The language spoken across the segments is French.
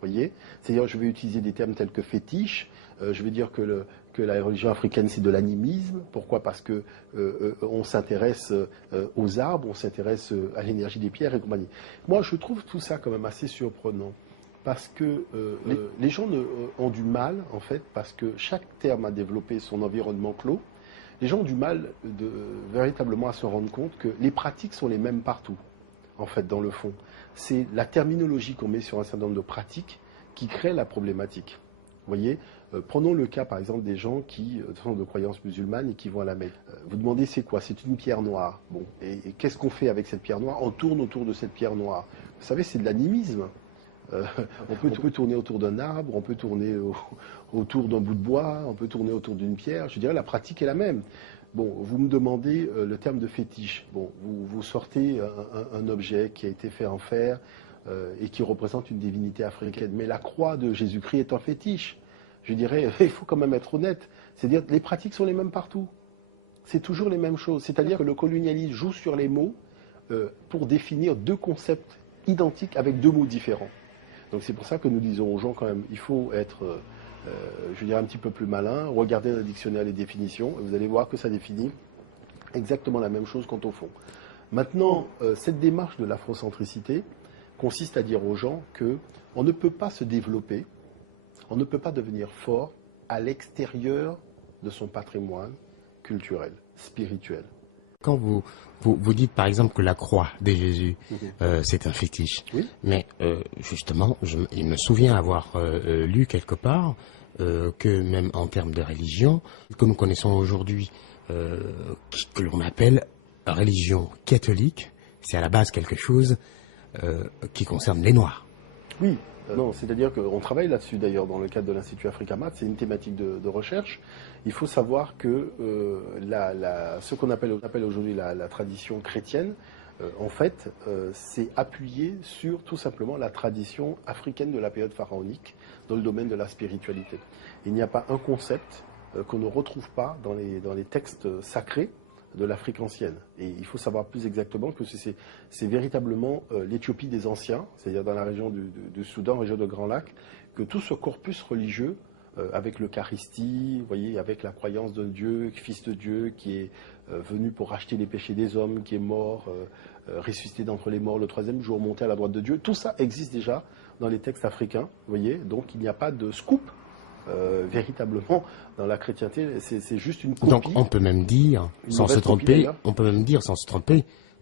Voyez, c'est-à-dire je vais utiliser des termes tels que fétiche, je vais dire que la religion africaine c'est de l'animisme. Pourquoi? Parce que on s'intéresse aux arbres, on s'intéresse à l'énergie des pierres et compagnie. Moi je trouve tout ça quand même assez surprenant parce que les gens ont du mal en fait parce que chaque terme a développé son environnement clos. Les gens ont du mal véritablement à se rendre compte que les pratiques sont les mêmes partout en fait dans le fond. C'est la terminologie qu'on met sur un certain nombre de pratiques qui crée la problématique. Vous voyez, prenons le cas par exemple des gens qui sont de croyances musulmanes et qui vont à la Mecque. Vous demandez c'est quoi? C'est une pierre noire. Bon, et qu'est-ce qu'on fait avec cette pierre noire? On tourne autour de cette pierre noire. Vous savez, c'est de l'animisme. On peut tourner autour d'un arbre, on peut tourner autour d'un bout de bois, on peut tourner autour d'une pierre. Je dirais la pratique est la même. Bon, vous me demandez le terme de fétiche. Bon, vous sortez un objet qui a été fait en fer et qui représente une divinité africaine. Mais la croix de Jésus-Christ est un fétiche. Je dirais, il faut quand même être honnête. C'est-à-dire que les pratiques sont les mêmes partout. C'est toujours les mêmes choses. C'est-à-dire que le colonialisme joue sur les mots pour définir deux concepts identiques avec deux mots différents. Donc c'est pour ça que nous disons aux gens quand même, il faut être... je dirais un petit peu plus malin, regardez dans le dictionnaire les définitions, et vous allez voir que ça définit exactement la même chose quant au fond. Maintenant, cette démarche de l'afrocentricité consiste à dire aux gens qu'on ne peut pas se développer, on ne peut pas devenir fort à l'extérieur de son patrimoine culturel, spirituel. Quand vous dites par exemple que la croix de Jésus, c'est un fétiche, oui. Mais justement, il me souvient avoir lu quelque part que même en termes de religion, que nous connaissons aujourd'hui, que l'on appelle religion catholique, c'est à la base quelque chose qui concerne les Noirs. Oui. Non, c'est-à-dire qu'on travaille là-dessus d'ailleurs dans le cadre de l'Institut Africamat, c'est une thématique de recherche. Il faut savoir que ce qu'on appelle aujourd'hui la tradition chrétienne, en fait, c'est appuyé sur tout simplement la tradition africaine de la période pharaonique dans le domaine de la spiritualité. Il n'y a pas un concept qu'on ne retrouve pas dans les textes sacrés de l'Afrique ancienne. Et il faut savoir plus exactement que c'est véritablement l'Éthiopie des anciens, c'est-à-dire dans la région du Soudan, région de Grand Lac, que tout ce corpus religieux, avec l'Eucharistie, vous voyez, avec la croyance d'un Dieu, Fils de Dieu, qui est venu pour racheter les péchés des hommes, qui est mort, ressuscité d'entre les morts le troisième jour, monté à la droite de Dieu, tout ça existe déjà dans les textes africains, vous voyez, donc il n'y a pas de scoop. Véritablement dans la chrétienté, c'est juste une copie. Donc on peut même dire, sans se tromper,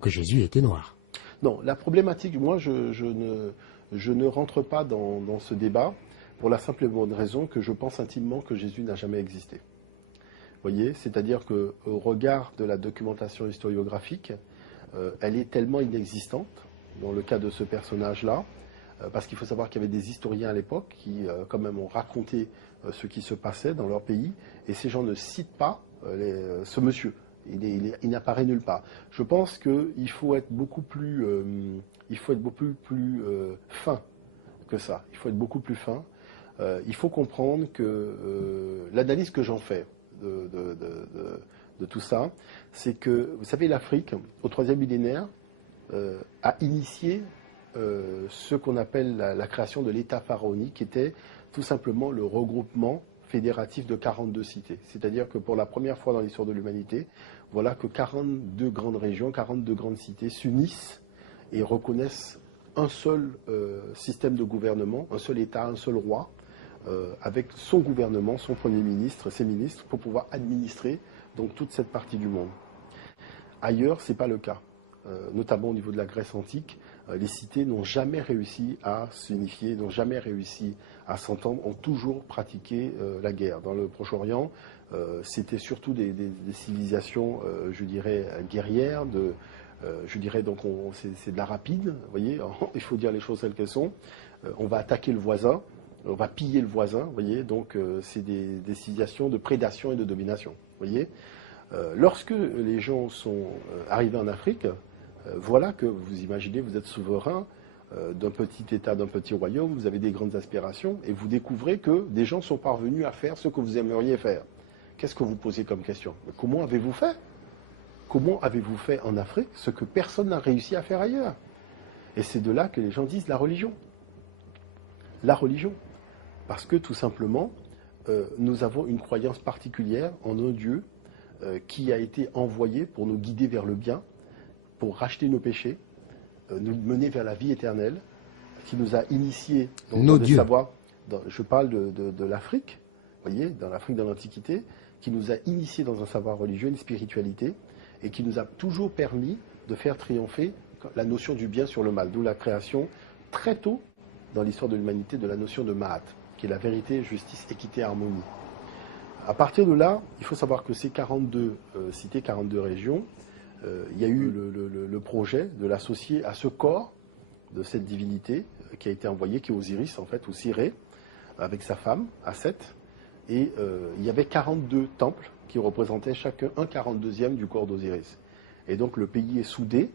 que Jésus était noir. Non, la problématique, moi je ne rentre pas dans ce débat pour la simple et bonne raison que je pense intimement que Jésus n'a jamais existé. Vous voyez, c'est-à-dire qu'au regard de la documentation historiographique, elle est tellement inexistante dans le cas de ce personnage-là, parce qu'il faut savoir qu'il y avait des historiens à l'époque qui quand même ont raconté ce qui se passait dans leur pays, et ces gens ne citent pas ce monsieur. Il n'apparaît nulle part. Je pense qu'il faut être beaucoup plus, fin que ça. Il faut être beaucoup plus fin. Il faut comprendre que l'analyse que j'en fais de tout ça, c'est que, vous savez, l'Afrique, au 3e millénaire, a initié ce qu'on appelle la création de l'État pharaonique, qui était tout simplement le regroupement fédératif de 42 cités. C'est-à-dire que pour la première fois dans l'histoire de l'humanité, voilà que 42 grandes régions, 42 grandes cités s'unissent et reconnaissent un seul système de gouvernement, un seul État, un seul roi, avec son gouvernement, son Premier ministre, ses ministres, pour pouvoir administrer donc toute cette partie du monde. Ailleurs, ce n'est pas le cas. Notamment au niveau de la Grèce antique, les cités n'ont jamais réussi à s'unifier, n'ont jamais réussi à s'entendre, ont toujours pratiqué la guerre. Dans le Proche-Orient, c'était surtout des civilisations, je dirais, guerrières, je dirais donc c'est de la rapide, vous voyez, il faut dire les choses telles qu'elles sont. On va attaquer le voisin, on va piller le voisin, vous voyez, donc c'est des civilisations de prédation et de domination, vous voyez. Lorsque les gens sont arrivés en Afrique, voilà que vous imaginez, vous êtes souverain d'un petit État, d'un petit royaume, vous avez des grandes aspirations, et vous découvrez que des gens sont parvenus à faire ce que vous aimeriez faire. Qu'est-ce que vous posez comme question? Comment avez-vous fait? Comment avez-vous fait en Afrique ce que personne n'a réussi à faire ailleurs? Et c'est de là que les gens disent la religion. La religion. Parce que tout simplement, nous avons une croyance particulière en un Dieu qui a été envoyé pour nous guider vers le bien, pour racheter nos péchés, nous mener vers la vie éternelle, qui nous a initiés dans des savoirs. Je parle de l'Afrique, vous voyez, dans l'Afrique de l'Antiquité, qui nous a initiés dans un savoir religieux, une spiritualité, et qui nous a toujours permis de faire triompher la notion du bien sur le mal, d'où la création très tôt dans l'histoire de l'humanité de la notion de Ma'at, qui est la vérité, justice, équité, harmonie. À partir de là, il faut savoir que ces 42 cités, 42 régions, il y a eu le projet de l'associer à ce corps de cette divinité qui a été envoyé, qui est Osiris en fait, ou Siré, avec sa femme, Aset. Et il y avait 42 temples qui représentaient chacun un 42e du corps d'Osiris. Et donc le pays est soudé,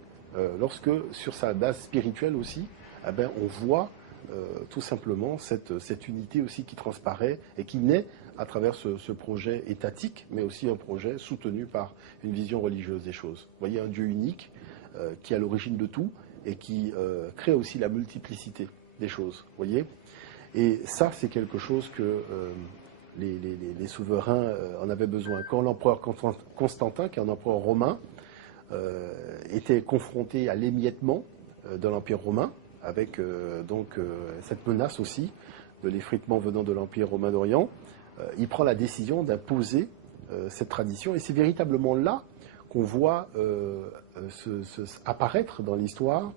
lorsque sur sa base spirituelle aussi, eh ben, on voit tout simplement cette unité aussi qui transparaît et qui naît à travers ce projet étatique, mais aussi un projet soutenu par une vision religieuse des choses. Vous voyez, un Dieu unique qui est à l'origine de tout et qui crée aussi la multiplicité des choses. Vous voyez ? Et ça, c'est quelque chose que les souverains en avaient besoin. Quand l'empereur Constantin, qui est un empereur romain, était confronté à l'émiettement de l'Empire romain, avec cette menace aussi de l'effritement venant de l'Empire romain d'Orient, il prend la décision d'imposer cette tradition. Et c'est véritablement là qu'on voit apparaître dans l'histoire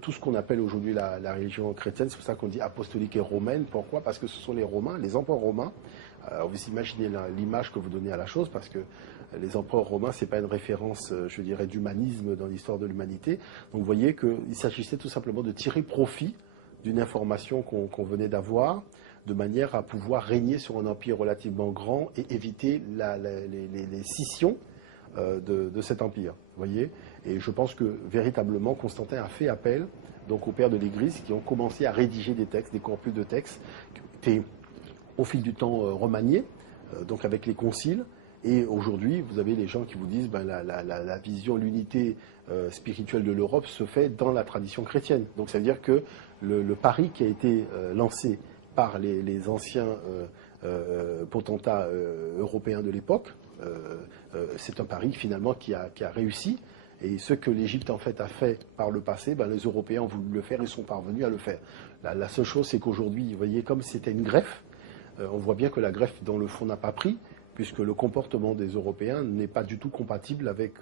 tout ce qu'on appelle aujourd'hui la religion chrétienne. C'est pour ça qu'on dit apostolique et romaine. Pourquoi ? Parce que ce sont les Romains, les empereurs romains. Vous imaginez l'image que vous donnez à la chose, parce que les empereurs romains, ce n'est pas une référence, je dirais, d'humanisme dans l'histoire de l'humanité. Donc vous voyez qu'il s'agissait tout simplement de tirer profit d'une information qu'on venait d'avoir, de manière à pouvoir régner sur un empire relativement grand et éviter les scissions de cet empire. Vous voyez ? Et je pense que véritablement, Constantin a fait appel donc aux pères de l'Église qui ont commencé à rédiger des textes, des corpus de textes qui ont été au fil du temps remaniés, donc avec les conciles. Et aujourd'hui, vous avez les gens qui vous disent la vision, l'unité spirituelle de l'Europe se fait dans la tradition chrétienne. Donc ça veut dire que le pari qui a été lancé par les anciens potentats européens de l'époque, c'est un pari finalement qui a réussi. Et ce que l'Égypte en fait a fait par le passé, les Européens ont voulu le faire et sont parvenus à le faire. La seule chose, c'est qu'aujourd'hui, vous voyez, comme c'était une greffe, on voit bien que la greffe, dans le fond, n'a pas pris, puisque le comportement des Européens n'est pas du tout compatible avec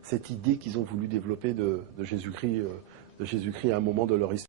cette idée qu'ils ont voulu développer de Jésus-Christ à un moment de leur histoire.